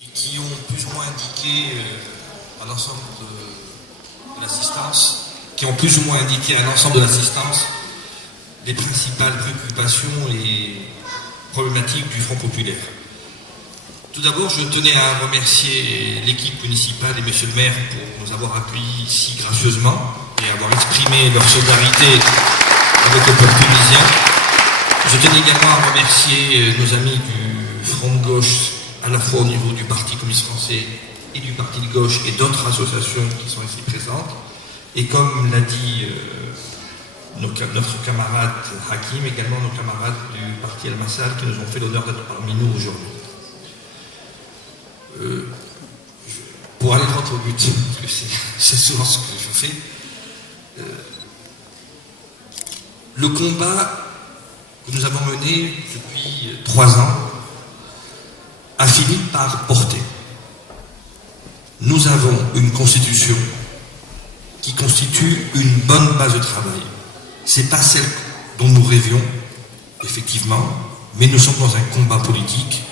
et qui ont plus ou moins indiqué à l'ensemble de l'assistance, les principales préoccupations et problématiques du Front populaire. Tout d'abord, je tenais à remercier l'équipe municipale et monsieur le maire pour nous avoir accueillis si gracieusement et avoir exprimé leur solidarité avec le peuple tunisien. Je tenais également à remercier nos amis du Front de gauche, à la fois au niveau du Parti communiste français et du Parti de gauche et d'autres associations qui sont ici présentes. Et comme l'a dit notre camarade Hakim, également nos camarades du Parti Al-Massal qui nous ont fait l'honneur d'être parmi nous aujourd'hui. Pour aller droit au but, parce que c'est souvent ce que je fais, le combat que nous avons mené depuis 3 ans a fini par porter. Nous avons une constitution qui constitue une bonne base de travail. Ce n'est pas celle dont nous rêvions, effectivement, mais nous sommes dans un combat politique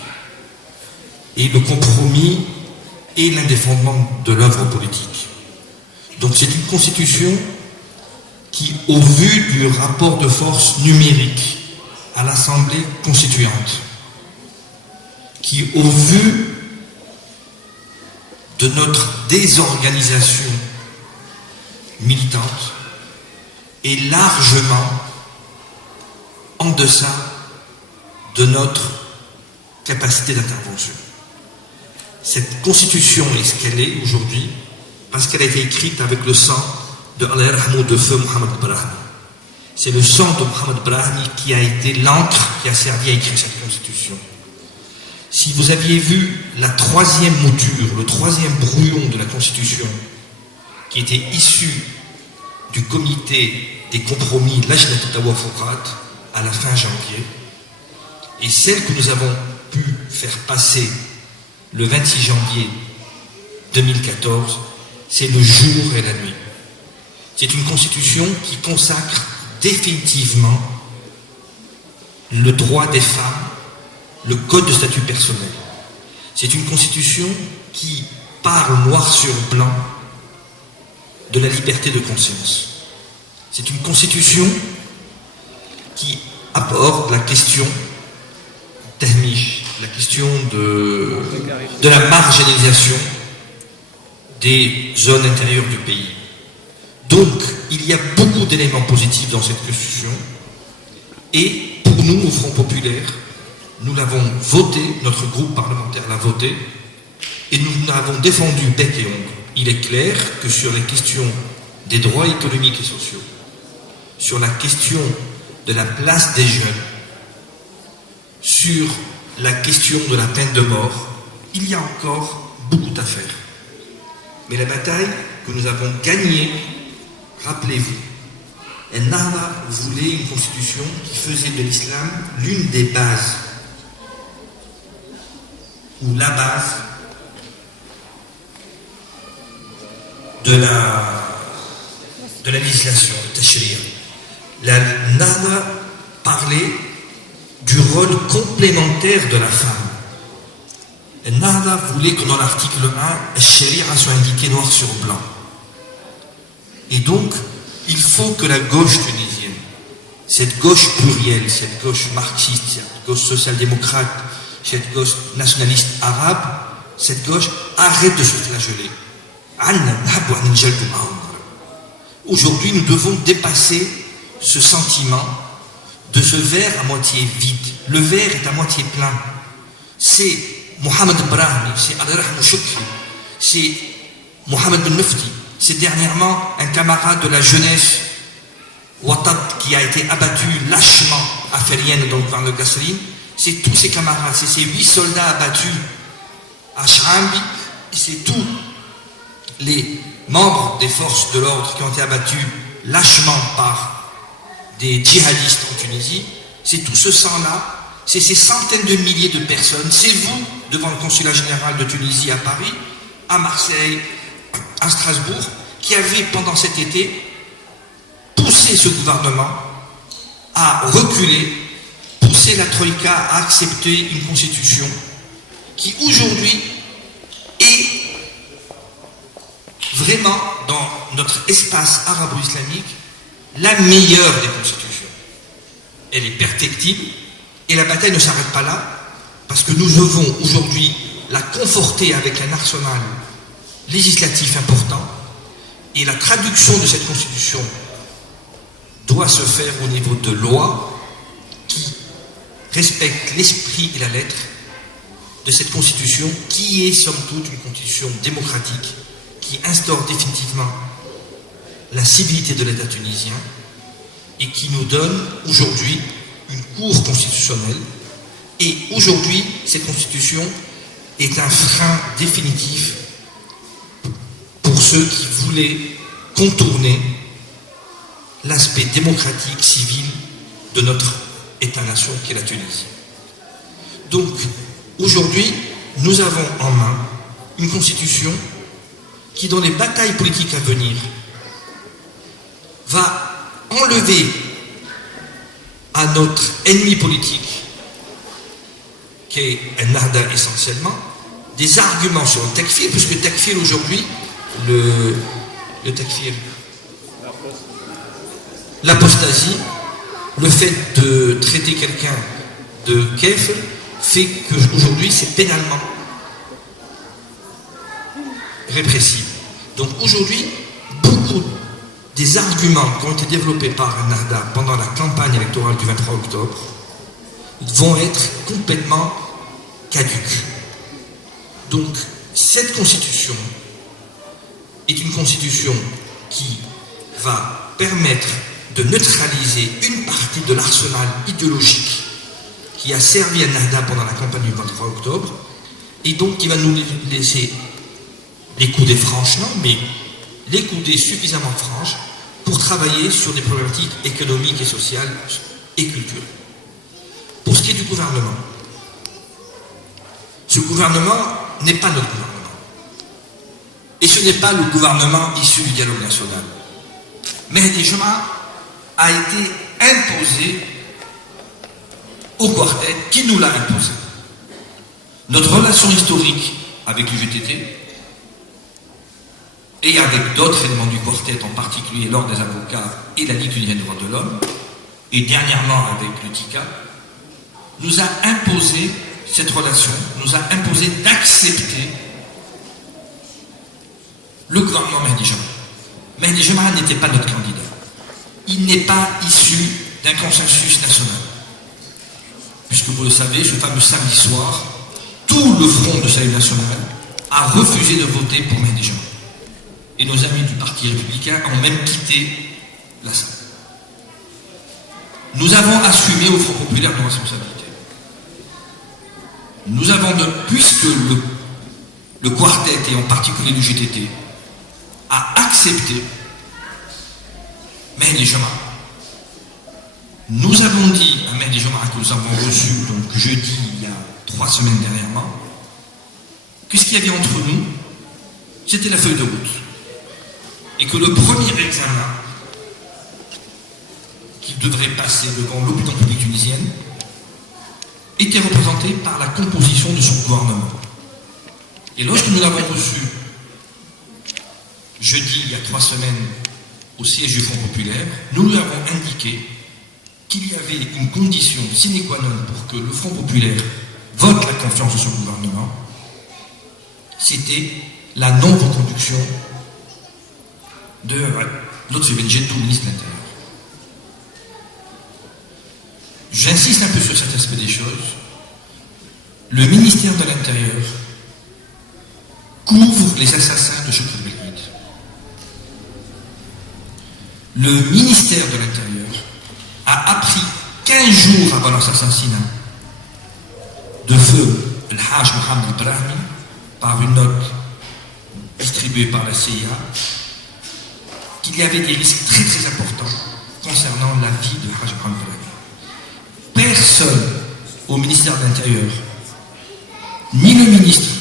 et le compromis est l'un des fondements de l'œuvre politique. Donc c'est une constitution qui, au vu du rapport de force numérique à l'Assemblée constituante, qui, au vu de notre désorganisation militante, est largement en deçà de notre capacité d'intervention. Cette constitution est ce qu'elle est aujourd'hui parce qu'elle a été écrite avec le sang de Allah Rahmou de feu Mohamed Brahmi. C'est le sang de Mohamed Brahmi qui a été l'encre qui a servi à écrire cette constitution. Si vous aviez vu la 3e mouture, le 3e brouillon de la constitution qui était issu du comité des compromis Lajnat Tawafouqat à la fin janvier, et celle que nous avons pu faire passer le 26 janvier 2014, c'est le jour et la nuit. C'est une constitution qui consacre définitivement le droit des femmes, le code de statut personnel. C'est une constitution qui parle noir sur blanc de la liberté de conscience. C'est une constitution qui aborde la question tahmish, la question de la marginalisation des zones intérieures du pays. Donc, il y a beaucoup d'éléments positifs dans cette constitution et pour nous, au Front populaire, nous l'avons voté, notre groupe parlementaire l'a voté et nous l'avons défendu bec et ongle. Il est clair que sur les questions des droits économiques et sociaux, sur la question de la place des jeunes, sur la question de la peine de mort, il y a encore beaucoup à faire. Mais la bataille que nous avons gagnée, rappelez-vous, Ennahda voulait une constitution qui faisait de l'islam l'une des bases, ou la base de la législation, de Tashri'a. La Nahda parlait du rôle complémentaire de la femme. Et Nahda voulait que dans l'article 1, la Sharia soit indiquée noir sur blanc. Et donc, il faut que la gauche tunisienne, cette gauche plurielle, cette gauche marxiste, cette gauche social-démocrate, cette gauche nationaliste arabe, cette gauche arrête de se flageller. Aujourd'hui, nous devons dépasser ce sentiment de ce verre à moitié vide. Le verre est à moitié plein. C'est Mohamed Brahmi, c'est Al-Rahmou Choukri, c'est Mohamed Ben Mufti, c'est dernièrement un camarade de la jeunesse Ouattad qui a été abattu lâchement à Ferienne, donc dans le Gasserine. C'est tous ces camarades, c'est ces 8 soldats abattus à Shrambi, c'est tous les membres des forces de l'ordre qui ont été abattus lâchement par des djihadistes en Tunisie. C'est tout ce sang-là, c'est ces centaines de milliers de personnes, c'est vous devant le consulat général de Tunisie à Paris, à Marseille, à Strasbourg, qui avez pendant cet été poussé ce gouvernement à reculer, poussé la Troïka à accepter une constitution qui aujourd'hui vraiment dans notre espace arabo-islamique la meilleure des constitutions. Elle est perfectible et la bataille ne s'arrête pas là parce que nous devons aujourd'hui la conforter avec un arsenal législatif important et la traduction de cette constitution doit se faire au niveau de lois qui respectent l'esprit et la lettre de cette constitution qui est somme toute une constitution démocratique qui instaure définitivement la civilité de l'État tunisien et qui nous donne aujourd'hui une cour constitutionnelle. Et aujourd'hui, cette constitution est un frein définitif pour ceux qui voulaient contourner l'aspect démocratique, civil de notre État-nation qui est la Tunisie. Donc, aujourd'hui, nous avons en main une constitution qui, dans les batailles politiques à venir, va enlever à notre ennemi politique, qui est un Nahda essentiellement, des arguments sur le takfir, puisque le takfir aujourd'hui, le takfir, l'apostasie, le fait de traiter quelqu'un de kafir, fait qu'aujourd'hui c'est pénalement répressible. Donc aujourd'hui, beaucoup des arguments qui ont été développés par un Nahda pendant la campagne électorale du 23 octobre vont être complètement caduques. Donc cette constitution est une constitution qui va permettre de neutraliser une partie de l'arsenal idéologique qui a servi à Nahda pendant la campagne du 23 octobre et donc qui va nous laisser les coudées franches, non, mais les coudées suffisamment franches pour travailler sur des problématiques économiques et sociales et culturelles. Pour ce qui est du gouvernement, ce gouvernement n'est pas notre gouvernement. Et ce n'est pas le gouvernement issu du dialogue national. Mehdi Juma a été imposé au quartet qui nous l'a imposé. Notre relation historique avec l'UGTT et avec d'autres éléments du quartet, en particulier l'Ordre des avocats et la Ligue tunisienne des droits de l'homme, et dernièrement avec le TICA, nous a imposé cette relation, nous a imposé d'accepter le gouvernement Mehdi Juma. Mehdi Juma n'était pas notre candidat. Il n'est pas issu d'un consensus national. Puisque vous le savez, ce fameux samedi soir, tout le front de salut national a refusé de voter pour Mehdi Juma. Et nos amis du Parti républicain ont même quitté la salle. Nous avons assumé au Front populaire nos responsabilités. Nous avons, puisque le quartet, et en particulier le GTT, a accepté Mehdi Juma, nous avons dit à Mehdi Juma que nous avons reçu, donc jeudi, il y a 3 semaines dernièrement, que ce qu'il y avait entre nous, c'était la feuille de route. Et que le premier examen qui devrait passer devant l'opinion publique tunisienne était représenté par la composition de son gouvernement. Et lorsque nous l'avons reçu jeudi, il y a 3 semaines, au siège du Front populaire, nous lui avons indiqué qu'il y avait une condition sine qua non pour que le Front populaire vote la confiance de son gouvernement, c'était la non-reconduction de Lotfi Benjedou, ministre de l'Intérieur. J'insiste un peu sur cet aspect des choses. Le ministère de l'Intérieur couvre les assassins de Chokri Belgrade. Le ministère de l'Intérieur a appris 15 jours avant leur assassinat de feu Al-Hajj Mohamed Brahmi par une note distribuée par la CIA qu'il y avait des risques très très importants concernant la vie de Hajj Mohamed Brahmi. Personne au ministère de l'Intérieur, ni le ministre,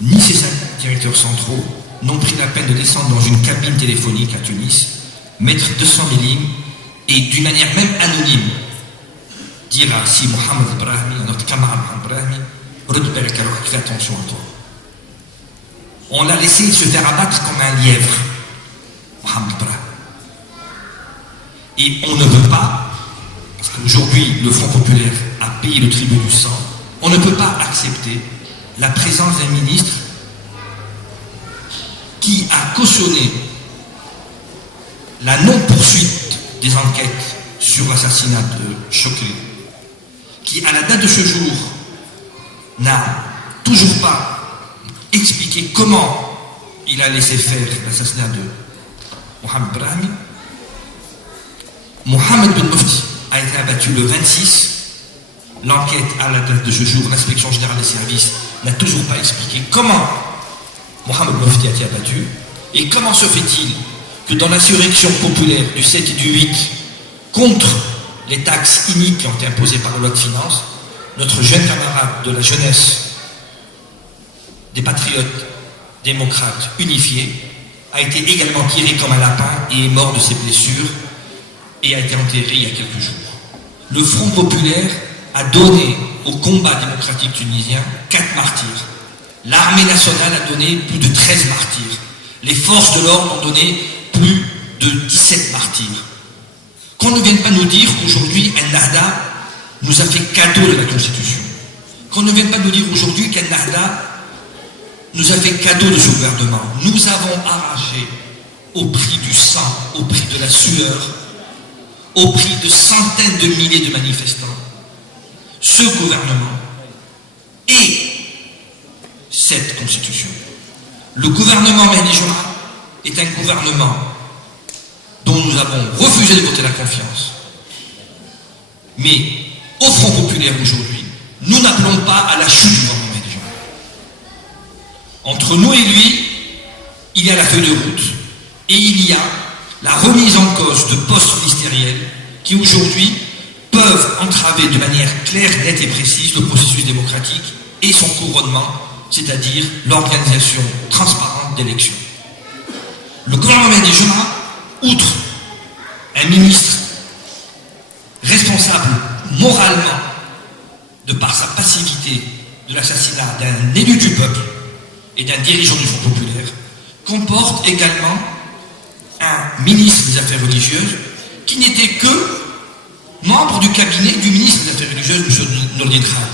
ni ses 5 directeurs centraux n'ont pris la peine de descendre dans une cabine téléphonique à Tunis, mettre 200 000 lignes et d'une manière même anonyme dire à si Mohamed Brahmi, à notre camarade Mohamed Brahmi, fais attention à toi. On l'a laissé se faire abattre comme un lièvre, Mohamed Brahim. Et on ne veut pas, parce qu'aujourd'hui le Front populaire a payé le tribut du sang, on ne peut pas accepter la présence d'un ministre qui a cautionné la non-poursuite des enquêtes sur l'assassinat de Chokri, qui à la date de ce jour n'a toujours pas expliqué comment il a laissé faire l'assassinat de Mohamed Brahim. Mohamed Ben Mofti a été abattu le 26. L'enquête à la date de ce jour, l'inspection générale des services n'a toujours pas expliqué comment Mohamed Ben Mofti a été abattu. Et comment se fait-il que dans l'insurrection populaire du 7 et du 8 contre les taxes iniques qui ont été imposées par la loi de finances, notre jeune camarade de la jeunesse des patriotes démocrates unifiés a été également tiré comme un lapin et est mort de ses blessures et a été enterré il y a quelques jours. Le Front populaire a donné au combat démocratique tunisien 4 martyrs. L'armée nationale a donné plus de 13 martyrs. Les forces de l'ordre ont donné plus de 17 martyrs. Qu'on ne vienne pas nous dire qu'aujourd'hui, Ennahda nous a fait cadeau de la Constitution. Qu'on ne vienne pas nous dire aujourd'hui qu'Ennahda nous a fait cadeau de ce gouvernement. Nous avons arraché au prix du sang, au prix de la sueur, au prix de centaines de milliers de manifestants, ce gouvernement et cette Constitution. Le gouvernement Mehdi Jouma est un gouvernement dont nous avons refusé de voter la confiance. Mais au Front populaire aujourd'hui, nous n'appelons pas à la chute du gouvernement Mehdi Jouma. Entre nous et lui, il y a la feuille de route et il y a la remise en cause de postes ministériels qui aujourd'hui peuvent entraver de manière claire, nette et précise le processus démocratique et son couronnement, c'est-à-dire l'organisation transparente d'élections. Le gouvernement Mehdi Jouma, outre un ministre responsable moralement de par sa passivité de l'assassinat d'un élu du peuple et d'un dirigeant du Front populaire, comporte également un ministre des Affaires religieuses qui n'était que membre du cabinet du ministre des Affaires religieuses, M. Nourdine Khan.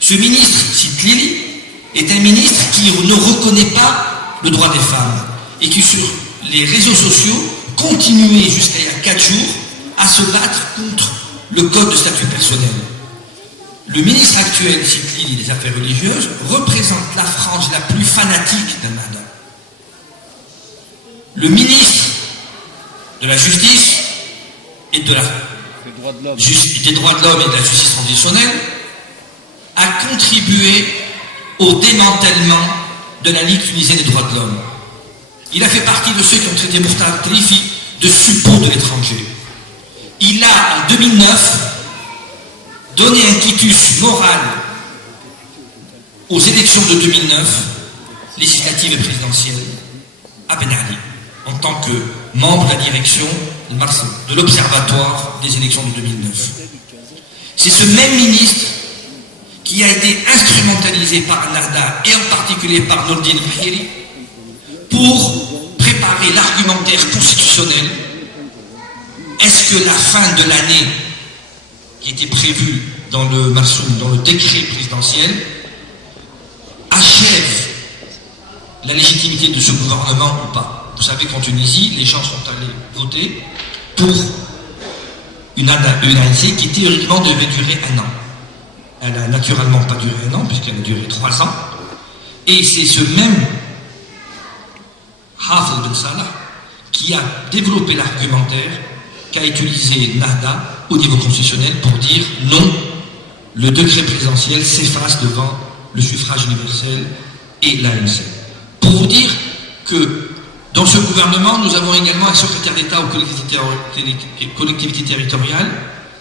Ce ministre, Sitlili, est un ministre qui ne reconnaît pas le droit des femmes et qui, sur les réseaux sociaux, continuait jusqu'à il y a 4 jours à se battre contre le code de statut personnel. Le ministre actuel, Sitlili, des Affaires religieuses, représente la frange la plus fanatique d'Ennahda. Le ministre de la Justice et des droits de l'homme et de la justice transitionnelle a contribué au démantèlement de la Ligue tunisienne des droits de l'homme. Il a fait partie de ceux qui ont traité Mourtada Trifi de suppôt de l'étranger. Il a, en 2009, donné un quitus moral aux élections de 2009, législatives et présidentielles, à Ben Ali, en tant que membre de la direction de l'Observatoire des élections de 2009. C'est ce même ministre qui a été instrumentalisé par Ennahda et en particulier par Nourdine Mahiri pour préparer l'argumentaire constitutionnel. Est-ce que la fin de l'année qui était prévue dans le décret présidentiel achève la légitimité de ce gouvernement ou pas? Vous savez qu'en Tunisie, les gens sont allés voter pour une ANC qui théoriquement devait durer 1 an. Elle n'a naturellement pas duré 1 an, puisqu'elle a duré 3 ans. Et c'est ce même Hafez Ben Salah qui a développé l'argumentaire qu'a utilisé Ennahda au niveau constitutionnel pour dire non, le décret présidentiel s'efface devant le suffrage universel et l'ANC. Pour vous dire que dans ce gouvernement, nous avons également un secrétaire d'État aux collectivités territoriales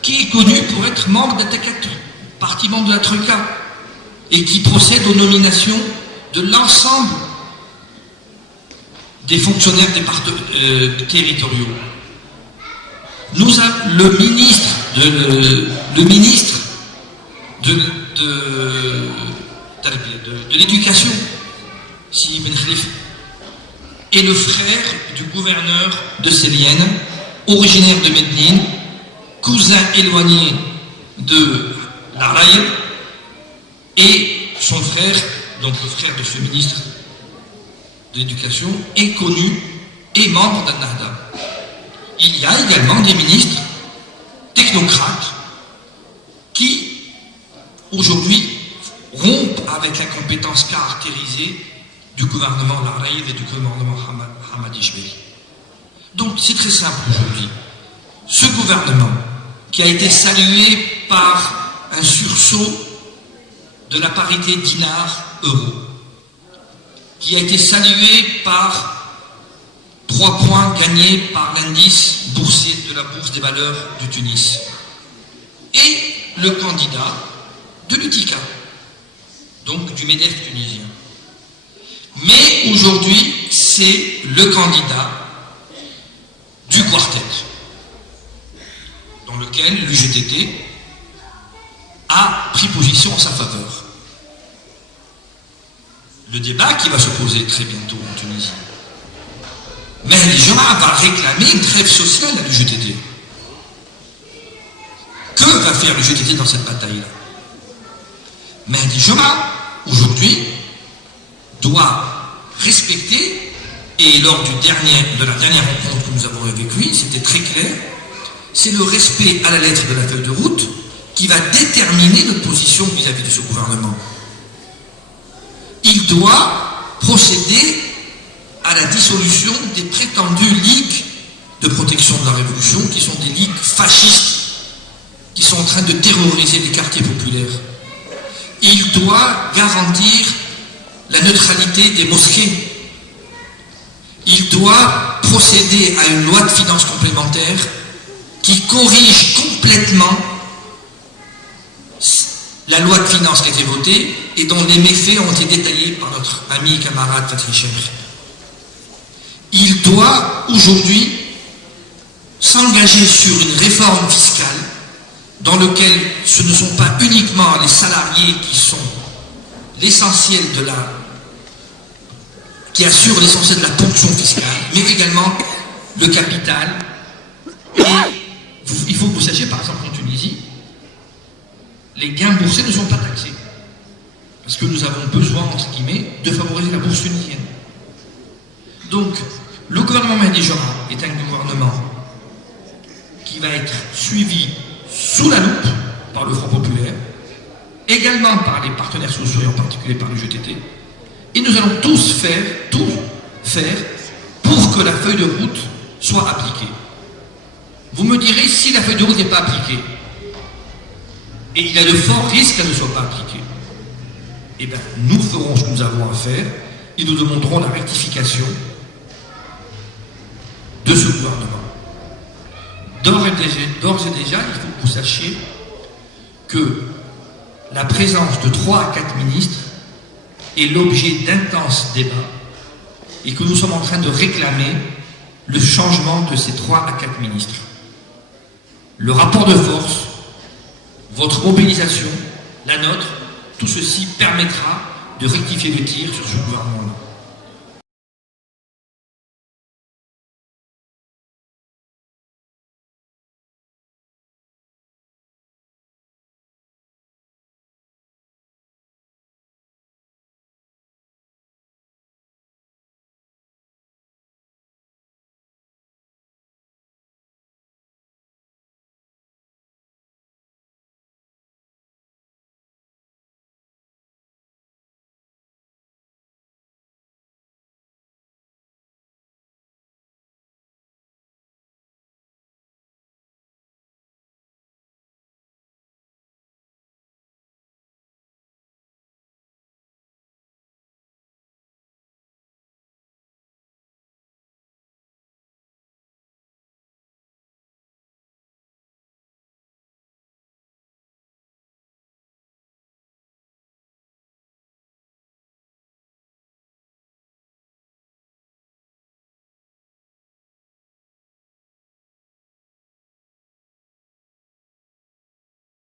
qui est connu pour être membre de la partie membre de la Troïka et qui procède aux nominations de l'ensemble des fonctionnaires territoriaux. Le ministre de l'éducation Sidi Ben Khlif, est le frère du gouverneur de Célienne, originaire de Medine, cousin éloigné de Laraï, et son frère, donc le frère de ce ministre de l'Éducation, est connu et membre d'Al-Nahda. Il y a également des ministres technocrates qui, aujourd'hui, rompent avec la compétence caractérisée du gouvernement Laraï et du gouvernement Hamadijbeli. Donc c'est très simple aujourd'hui. Ce gouvernement, qui a été salué par un sursaut de la parité dinar-euro, qui a été salué par 3 points gagnés par l'indice boursier de la Bourse des valeurs du Tunis, et le candidat de l'UTICA, donc du MEDEF tunisien. Mais aujourd'hui, c'est le candidat du quartet, dans lequel l'UGTT a pris position en sa faveur. Le débat qui va se poser très bientôt en Tunisie. Mehdi Jama va réclamer une trêve sociale à l'UGTT. Que va faire l'UGTT dans cette bataille-là? Mehdi Jama, aujourd'hui, doit respecter, et lors de la dernière rencontre que nous avons avec lui, c'était très clair, c'est le respect à la lettre de la feuille de route qui va déterminer notre position vis-à-vis de ce gouvernement. Il doit procéder à la dissolution des prétendues ligues de protection de la révolution, qui sont des ligues fascistes, qui sont en train de terroriser les quartiers populaires. Il doit garantir la neutralité des mosquées. Il doit procéder à une loi de finances complémentaire qui corrige complètement la loi de finances qui a été votée et dont les méfaits ont été détaillés par notre ami et camarade Fatih Cheikh. Il doit aujourd'hui s'engager sur une réforme fiscale dans laquelle ce ne sont pas uniquement les salariés qui sont l'essentiel qui assurent l'essentiel de la ponction fiscale, mais également le capital. Et il faut que vous sachiez, par exemple, en Tunisie, les gains boursiers ne sont pas taxés. Parce que nous avons besoin, entre guillemets, de favoriser la bourse tunisienne. Donc, le gouvernement Mehdi Jama est un gouvernement qui va être suivi sous la loupe par le Front populaire, également par les partenaires sociaux et en particulier par l'UGTT, et nous allons tout faire pour que la feuille de route soit appliquée. Vous me direz, si la feuille de route n'est pas appliquée, et il y a de forts risques qu'elle ne soit pas appliquée, eh bien, nous ferons ce que nous avons à faire et nous demanderons la rectification de ce gouvernement. D'ores et déjà, il faut que vous sachiez que la présence de 3 à 4 ministres est l'objet d'intenses débats et que nous sommes en train de réclamer le changement de ces 3 à 4 ministres. Le rapport de force, votre mobilisation, la nôtre, tout ceci permettra de rectifier le tir sur ce gouvernement-là.